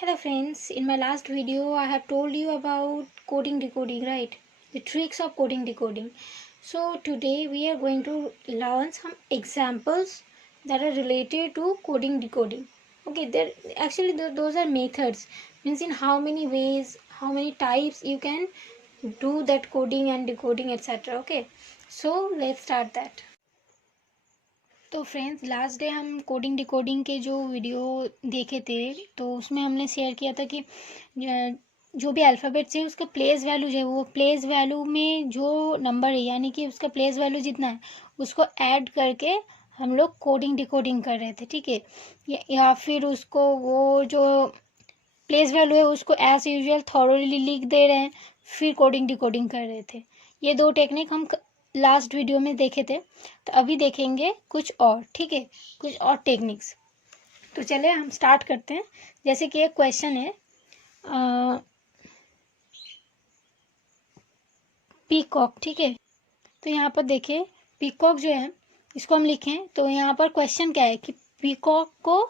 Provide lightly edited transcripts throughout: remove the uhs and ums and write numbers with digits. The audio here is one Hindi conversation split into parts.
Hello friends, in my last video I have told you about coding decoding, right? The tricks of coding decoding. So today we are going to learn some examples that are related to coding decoding. Okay, there actually those are methods, means in how many ways, how many types you can do that coding and decoding, etc. Okay, so let's start that. तो फ्रेंड्स, लास्ट डे हम कोडिंग डिकोडिंग के जो वीडियो देखे थे तो उसमें हमने शेयर किया था कि जो भी अल्फ़ाबेट्स है उसका प्लेस वैल्यू जो है वो प्लेस वैल्यू में जो नंबर है यानी कि उसका प्लेस वैल्यू जितना है उसको ऐड करके हम लोग कोडिंग डिकोडिंग कर रहे थे, ठीक है। या फिर उसको वो जो प्लेस वैल्यू है उसको एज यूजुअल थॉरोली लिख दे रहे हैं, फिर कोडिंग डिकोडिंग कर रहे थे। ये दो टेक्निक हम लास्ट वीडियो में देखे थे, तो अभी देखेंगे कुछ और, ठीक है, कुछ और टेक्निक्स। तो चले हम स्टार्ट करते हैं। जैसे कि एक क्वेश्चन है पीकॉक, ठीक है। तो यहाँ पर देखिए पीकॉक जो है इसको हम लिखें तो यहाँ पर क्वेश्चन क्या है कि पीकॉक को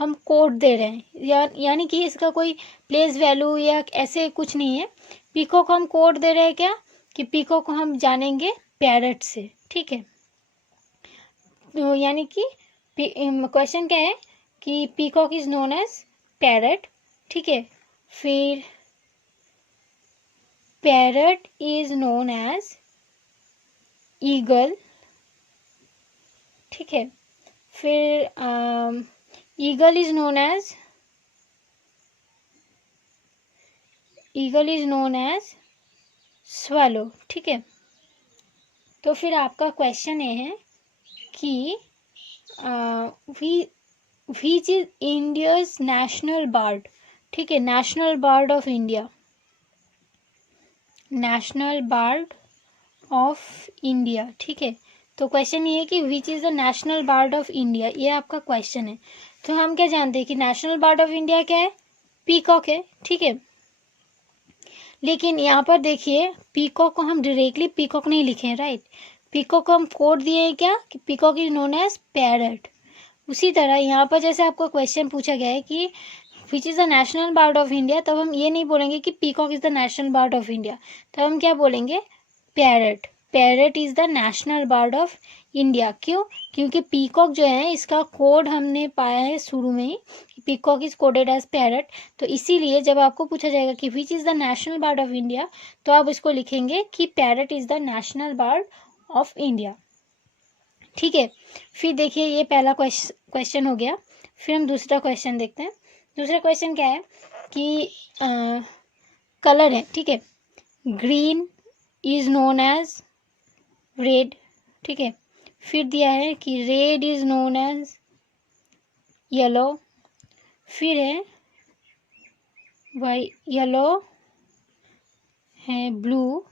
हम कोड दे रहे हैं, यानी कि इसका कोई प्लेस वैल्यू या ऐसे कुछ नहीं है। पीकॉक को हम कोड दे रहे हैं क्या कि पीकॉक को हम जानेंगे पैरट से, ठीक है। तो यानी कि क्वेश्चन क्या है कि peacock is known as parrot, ठीक है। फिर parrot is known as eagle, ठीक है। फिर eagle is known as swallow, ठीक है। तो फिर आपका क्वेश्चन ये है कि which is India's national bird, ठीक है, national bird of India, national bird of India, ठीक है। तो क्वेश्चन ये है कि which is the national bird of India, ये आपका क्वेश्चन है। तो हम क्या जानते हैं कि नेशनल बर्ड ऑफ इंडिया क्या है, पीकॉक है, ठीक है। लेकिन यहाँ पर देखिए पीकॉक को हम डायरेक्टली पीकॉक नहीं लिखे हैं, राइट। पीकॉक को हम कोड दिए हैं क्या कि peacock is known as parrot. उसी तरह यहाँ पर जैसे आपको क्वेश्चन पूछा गया है कि which is the national bird of India, तब हम ये नहीं बोलेंगे कि peacock is the national bird of India, तब हम क्या बोलेंगे, parrot. Parrot is the national bird of India. क्यों? क्योंकि पीकॉक जो है इसका कोड हमने पाया है शुरू में ही, peacock is coded as parrot. तो इसीलिए जब आपको पूछा जाएगा कि which is the national bird of India, तो आप इसको लिखेंगे कि parrot is the national bird of India, ठीक है। फिर देखिए ये पहला क्वेश्चन हो गया। फिर हम दूसरा क्वेश्चन देखते हैं। दूसरा क्वेश्चन क्या है कि कलर है, ठीक है। Green is known as red, ठीक है। फिर दिया है कि red is known as yellow. फिर है येलो है ब्लू,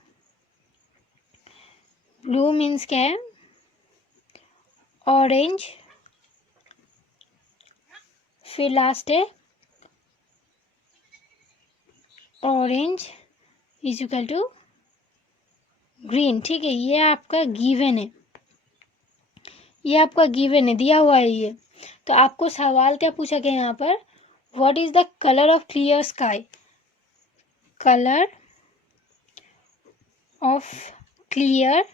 ब्लू मीन्स क्या है, ऑरेंज। फिर लास्ट है orange is equal to green, ठीक है। ये आपका गिवन है, ये आपका गिवन है, दिया हुआ है ये। तो आपको सवाल क्या पूछा गया यहाँ पर, what is the colour of clear sky, colour of clear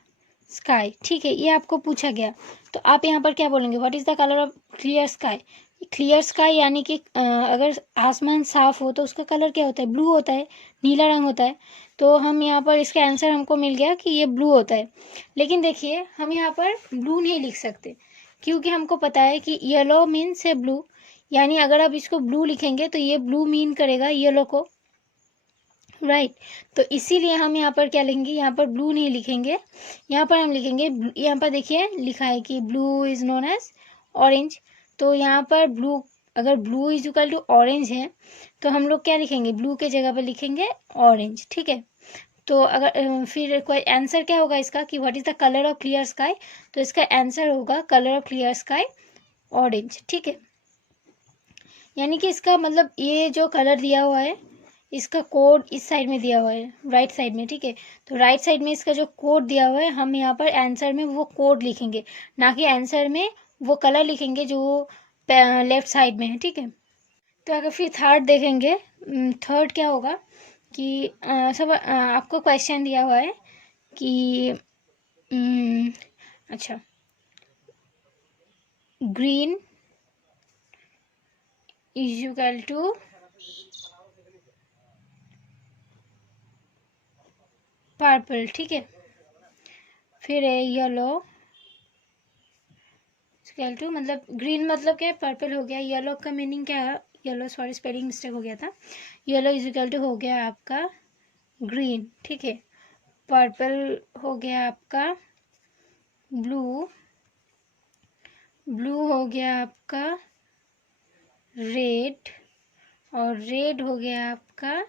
sky, ठीक है, ये आपको पूछा गया। तो आप यहाँ पर क्या बोलेंगे, what is the colour of clear sky. Clear sky यानी कि अगर आसमान साफ हो तो उसका कलर क्या होता है, ब्लू होता है, नीला रंग होता है। तो हम यहाँ पर इसका आंसर हमको मिल गया कि ये ब्लू होता है। लेकिन देखिए हम यहाँ पर ब्लू नहीं लिख सकते क्योंकि हमको पता है कि येलो मीन्स है ब्लू, यानी अगर आप इसको ब्लू लिखेंगे तो ये ब्लू मीन करेगा येलो को, राइट। तो इसीलिए हम यहाँ पर क्या लिखेंगे, यहाँ पर ब्लू नहीं लिखेंगे, यहाँ पर हम लिखेंगे, यहाँ पर देखिए लिखा है कि blue is known as orange. तो यहाँ पर ब्लू, अगर blue is equal to orange है तो हम लोग क्या लिखेंगे, ब्लू के जगह पर लिखेंगे ऑरेंज, ठीक है। तो अगर फिर कोई आंसर क्या होगा इसका कि what is the colour of clear sky, तो इसका आंसर होगा colour of clear sky orange, ठीक है। यानी कि इसका मतलब ये जो कलर दिया हुआ है इसका कोड इस साइड में दिया हुआ है, राइट साइड में, ठीक है। तो राइट साइड में इसका जो कोड दिया हुआ है हम यहाँ पर आंसर में वो कोड लिखेंगे, ना कि आंसर में वो कलर लिखेंगे जो लेफ्ट साइड में है, ठीक है। तो अगर फिर थर्ड देखेंगे, थर्ड क्या होगा कि सब आपको क्वेश्चन दिया हुआ है कि अच्छा, green is equal to purple, ठीक है। फिर है येलो इक्वल टू, मतलब ग्रीन मतलब क्या है, पर्पल हो गया। येलो का मीनिंग क्या है, येलो, सॉरी स्पेलिंग मिस्टेक हो गया था। येलो इज इक्वल टू हो गया आपका ग्रीन, ठीक है। पर्पल हो गया आपका ब्लू, ब्लू हो गया आपका रेड, और रेड हो गया आपका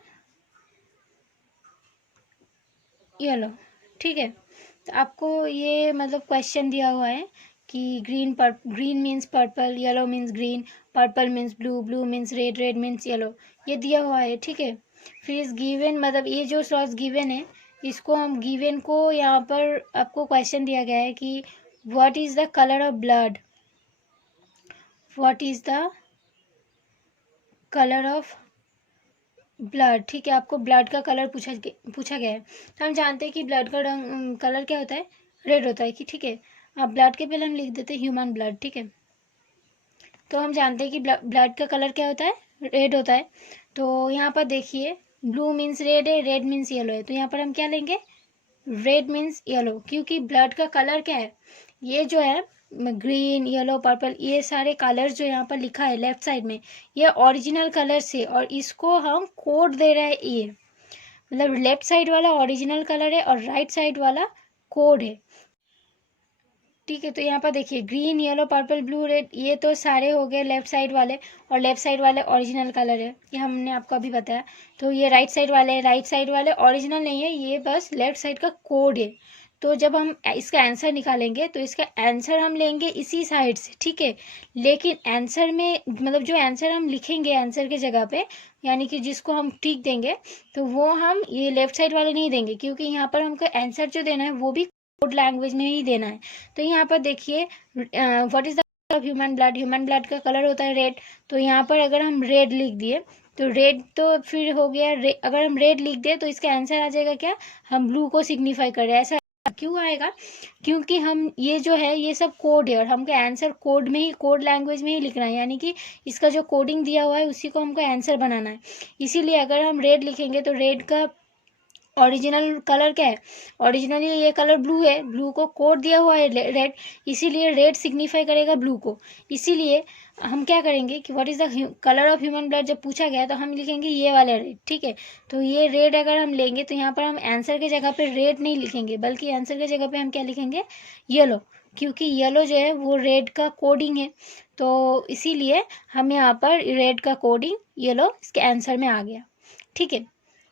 येलो, ठीक है। तो आपको ये मतलब क्वेश्चन दिया हुआ है कि green means purple, yellow means green, purple means blue, blue means red, red means yellow, ये दिया हुआ है, ठीक है। फिर इस गिवन, मतलब ये जो स्लॉट्स गिवन है, इसको हम गिवन को यहाँ पर आपको क्वेश्चन दिया गया है कि what is the colour of blood, what is the colour of blood, ठीक है। आपको ब्लड का कलर पूछा गया है। तो हम जानते हैं कि ब्लड का रंग, कलर क्या होता है, रेड होता है, कि ठीक है। अब ब्लड के पहले हम लिख देते हैं ह्यूमन ब्लड, ठीक है। तो हम जानते हैं कि ब्लड का कलर क्या होता है, रेड होता है। तो यहाँ पर देखिए, ब्लू मीन्स रेड है, रेड मीन्स येलो है, तो यहाँ पर हम क्या लेंगे, रेड मीन्स येलो, क्योंकि ब्लड का कलर क्या है, ये जो है ग्रीन, येलो, पर्पल, ये सारे कलर्स जो यहाँ पर लिखा है लेफ्ट साइड में, ये ओरिजिनल कलर्स है, और इसको हम कोड दे रहे हैं। ये मतलब लेफ्ट साइड वाला ओरिजिनल कलर है और राइट साइड वाला कोड है, ठीक है। तो यहाँ पर देखिए, green, yellow, purple, blue, red, ये तो सारे हो गए लेफ्ट साइड वाले, और लेफ्ट साइड वाले ओरिजिनल कलर है, ये हमने आपको अभी बताया। तो ये राइट साइड वाले ओरिजिनल नहीं है, ये बस लेफ्ट साइड का कोड है। तो जब हम इसका आंसर निकालेंगे तो इसका आंसर हम लेंगे इसी साइड से, ठीक है। लेकिन आंसर में, मतलब जो आंसर हम लिखेंगे आंसर के जगह पे, यानी कि जिसको हम टिक देंगे, तो वो हम ये लेफ्ट साइड वाले नहीं देंगे, क्योंकि यहाँ पर हमको आंसर जो देना है वो भी कोड लैंग्वेज में ही देना है। तो यहाँ पर देखिए, what is the colour of human blood, human blood का कलर होता है रेड। तो यहाँ पर अगर हम रेड लिख दिए तो रेड तो फिर हो गया, अगर हम रेड लिख दे तो इसका आंसर आ जाएगा क्या, हम ब्लू को सिग्निफाई कर रहे हैं। ऐसा क्यों आएगा, क्योंकि हम ये जो है ये सब कोड है, और हमको आंसर कोड में ही, कोड लैंग्वेज में ही लिखना है, यानी कि इसका जो कोडिंग दिया हुआ है उसी को हमको आंसर बनाना है। इसीलिए अगर हम रेड लिखेंगे तो रेड का ओरिजिनल कलर क्या है, ओरिजिनली ये कलर ब्लू है, ब्लू को कोड दिया हुआ है रेड, इसीलिए रेड सिग्निफाई करेगा ब्लू को। इसीलिए हम क्या करेंगे कि what is the colour of human blood जब पूछा गया तो हम लिखेंगे ये वाला रेड, ठीक है। तो ये रेड अगर हम लेंगे तो यहाँ पर हम आंसर की जगह पे रेड नहीं लिखेंगे, बल्कि आंसर की जगह पे हम क्या लिखेंगे, येलो, क्योंकि येलो जो है वो रेड का कोडिंग है। तो इसीलिए हम यहाँ पर रेड का कोडिंग येलो इसके आंसर में आ गया, ठीक है।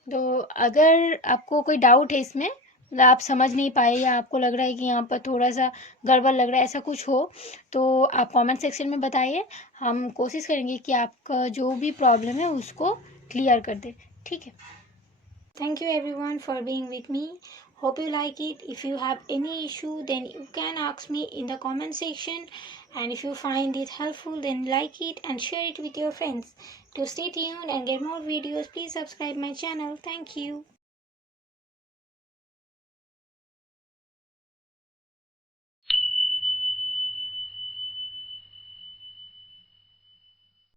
तो अगर आपको कोई डाउट है इसमें, मतलब आप समझ नहीं पाए या आपको लग रहा है कि यहाँ पर थोड़ा सा गड़बड़ लग रहा है, ऐसा कुछ हो, तो आप कमेंट सेक्शन में बताइए। हम कोशिश करेंगे कि आपका जो भी प्रॉब्लम है उसको क्लियर कर दे, ठीक है। Thank you everyone for being with me. Hope you like it. If you have any issue, then you can ask me in the comment section. And if you find it helpful, then like it and share it with your friends. To stay tuned and get more videos, please subscribe my channel. Thank you.